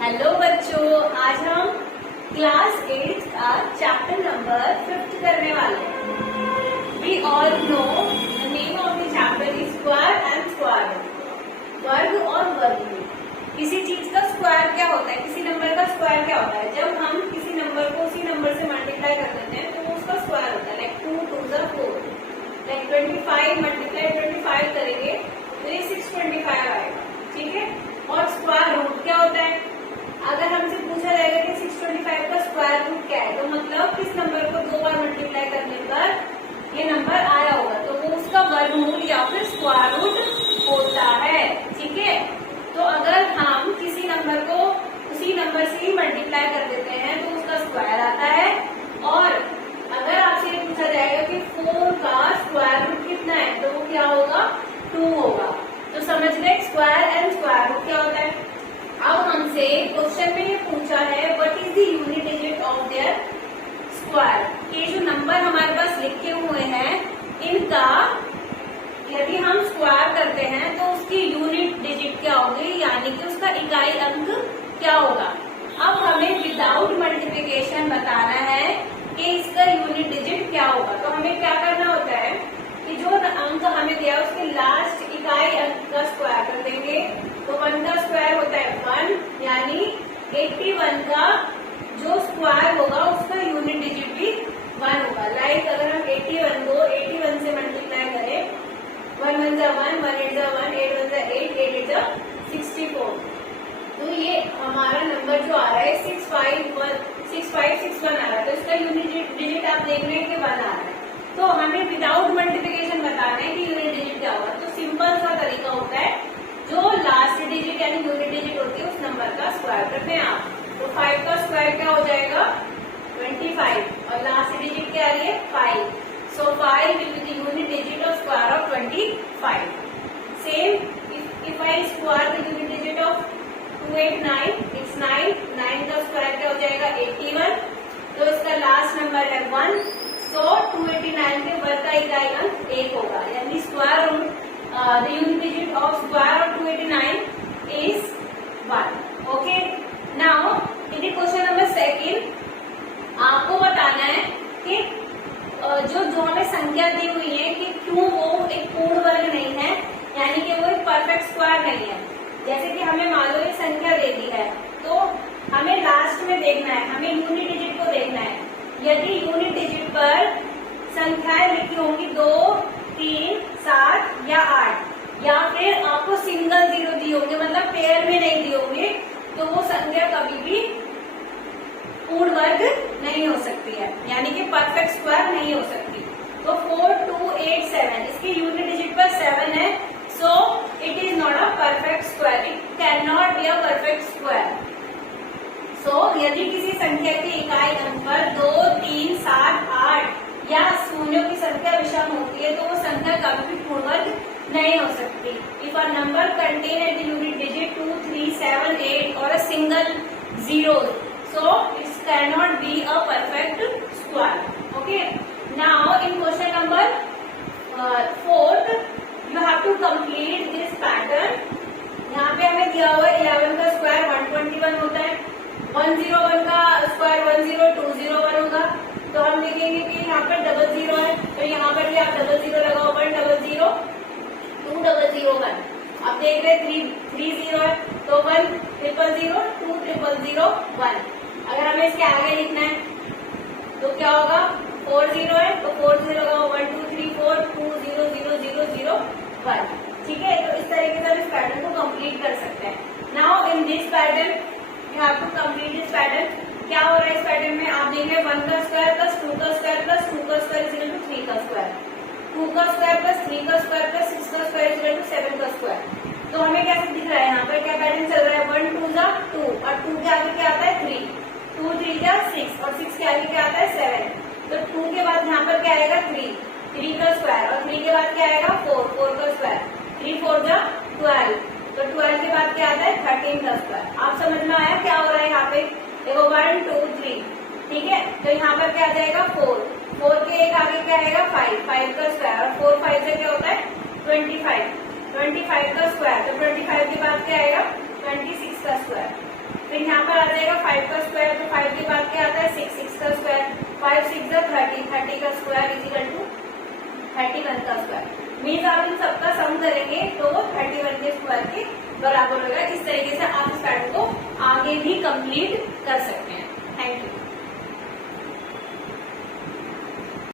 Hello बच्चों, आज हम क्लास 8 का चैप्टर नंबर 5 करने वाले हैं। We all know the name of the chapter is square and square, वर्ग और वर्गमूल। किसी चीज का स्क्वायर क्या होता है, किसी नंबर का स्क्वायर क्या होता है? जब हम किसी नंबर को उसी नंबर से मल्टीप्लाई कर देते हैं तो वो उसका स्क्वायर होता है। लाइक 2 2 4, लाइक 25 मल्टीप्लाई 25 करेंगे तो ये 625 आएगा, ठीक है। और स्क्वायर रूट क्या होता है? अगर हमसे पूछा जाएगा कि 625 का स्क्वायर रूट क्या है, तो मतलब किस नंबर को 2 बार मल्टीप्लाई करने पर ये नंबर आया होगा, तो वो उसका वर्गमूल या फिर स्क्वायर रूट होता है, ठीक है। तो अगर हम किसी नंबर को उसी नंबर से ही मल्टीप्लाई कर देते हैं तो उसका स्क्वायर आता है। और अगर आपसे ये पूछा जाएगा कि 4 का स्क्वायर रूट कितना है, तो वो क्या होगा? 2 होगा। तो समझ गए स्क्वायर एंड स्क्वायर रूट क्या होता है। अब हमसे क्वेश्चन में ये पूछा है what is the unit digit of their square. ये जो नंबर हमारे पास लिखे हुए हैं इनका यदि हम स्क्वायर करते हैं तो उसकी यूनिट डिजिट क्या होगी, यानी कि उसका इकाई अंक क्या होगा। अब हमें विदाउट मल्टीप्लिकेशन बताना है कि इसका यूनिट डिजिट क्या होगा। तो हमें क्या करना होता है कि जो अंक हमें दिया उसके लास्ट इकाई अंक का स्क्वायर कर देंगे। तो 1 का स्क्वायर होता है 1, यानी 81 का जो स्क्वायर होगा उसका यूनिट डिजिट भी 1 होगा। लाइक अगर हम 81 को 81 से मल्टीप्लाई करें, 1 1 जा 1, 1 8 जा 1, 8 1 जा 8, 8 8 जा 64। तो ये हमारा नंबर जो आ रहा है 6561 आ रहा है। तो इसका यूनिट डिजिट आप देख रहे हैं कि 1 आ रहा है। तो हमें विदाउट मल्टीप्लिकेशन बताना है कि यूनिट डिजिट क्या होगा। तो सिंपल सा तरीका होता है, जो लास्ट डिजिट यानी यूनिट डिजिट होती है उस नंबर का स्क्वायर करते हैं आप। तो 5 का स्क्वायर क्या हो जाएगा? 25, और लास्ट डिजिट क्या आ रही है? 5। सो 5 will be the unit digit of square of 25। Same if I square the unit digit of 289, it's 9। 9 का स्क्वायर क्या हो जाएगा? 81। तो इसका लास्ट नंबर है 1। सो 289 के वर्ग का इकाई अंक 1 होगा, यानी square root the unit digit of square of 289 is 1. Okay. Now in the question number 2 आपको बताना है कि जो हमें संख्या दी हुई है कि क्यों वो एक पूर्ण वर्ग नहीं है, यानी कि वो एक परफेक्ट स्क्वायर नहीं है। जैसे कि हमें मान लो एक संख्या दे दी है, तो हमें लास्ट में देखना है, हमें यूनिट डिजिट को देखना है। यदि यूनिट डिजिट पर संख्याएं लिखी होंगी 2 3 7 या 8, या फिर आपको सिंगल 0 दी होंगे, मतलब पेयर में नहीं दी होंगे, तो वो संख्या कभी भी पूर्ण वर्ग नहीं हो सकती है, यानी कि परफेक्ट स्क्वायर नहीं हो सकती। तो 4 2 8 7 इसकी यूनिट डिजिट पर 7 है। So it is not a perfect square, it can not be a perfect square. So यदि किसी संख्या की इकाई अंक पर 2 3 7 8 या शून्यों की संख्या विषम होती है तो वो संख्या कभी भी पूर्ण वर्ग नहीं हो सकती। If a number contain at the unit digit 2 3 7 8 और a single 0, so it cannot be a perfect square. Okay. Now in question number 4 you have to complete this pattern. यहाँ पे हमें दिया हुआ है 11 का स्क्वायर 121 होता है, 101 का स्क्वायर 10201 होगा। तो हम देखेंगे कि यहाँ पर 00 है, तो यहाँ पर भी आप 00 लगाओ, 100 2001। आप देख रहे 330 है, तो 1000 2001। अगर हमें इसके आगे लिखना है तो क्या होगा? 40 है, तो 40 लगाओ, 1 2 3 4 200001। ठीक है। तो इस तरीके से हम इस पैटर्न को कंप्लीट कर सकते हैं। Now in this pattern you have to complete this pattern. क्या हो रहा है इस पैटर्न में? आप देख रहे हैं 1 का स्क्वायर प्लस 2 का स्क्वायर प्लस 2 का स्क्वायर इज इक्वल टू 3 का स्क्वायर, 2 का स्क्वायर प्लस 3 का स्क्वायर प्लस 6 का स्क्वायर इज इक्वल टू 7 का स्क्वायर। तो हमें कैसे दिख रहा है? यहाँ पर क्या पैटर्न चल रहा है? 1 2 जा 2, और 2 के आगे क्या आता है? 3, 2 3 जा 6, और 6 के आगे क्या आता है? 7। तो 2 के बाद यहाँ पर क्या आएगा? 3 का स्क्वायर, और 3 के बाद क्या आएगा? 4 का स्क्वायर, 3 4 जा 12, तो 12 के बाद क्या आता है? 13 का स्क्वायर। आप समझ में आया क्या हो रहा है यहाँ पे? देखो 1 2 3, ठीक है। तो यहाँ पर क्या आ जाएगा? 4 के एक आगे क्या आएगा? 5 का स्क्वायर, और 4 5 से क्या होता है? 25 का स्क्वायर, तो 25 के बाद क्या आएगा? 26 का स्क्वायर। फिर यहाँ पर आ जाएगा 5 का स्क्वायर, तो 5 के बाद क्या आता है 6, 6 का स्क्वायर, 5 6 30, 30 का स्क्वायर इक्वल टू 31 का स्क्वायर। मीन्स आप इन सबका सम करेंगे तो 31 के स्क्वायर के बराबर होगा। इस तरीके से आप इस पैटर्न को आगे भी कंप्लीट कर सकते हैं।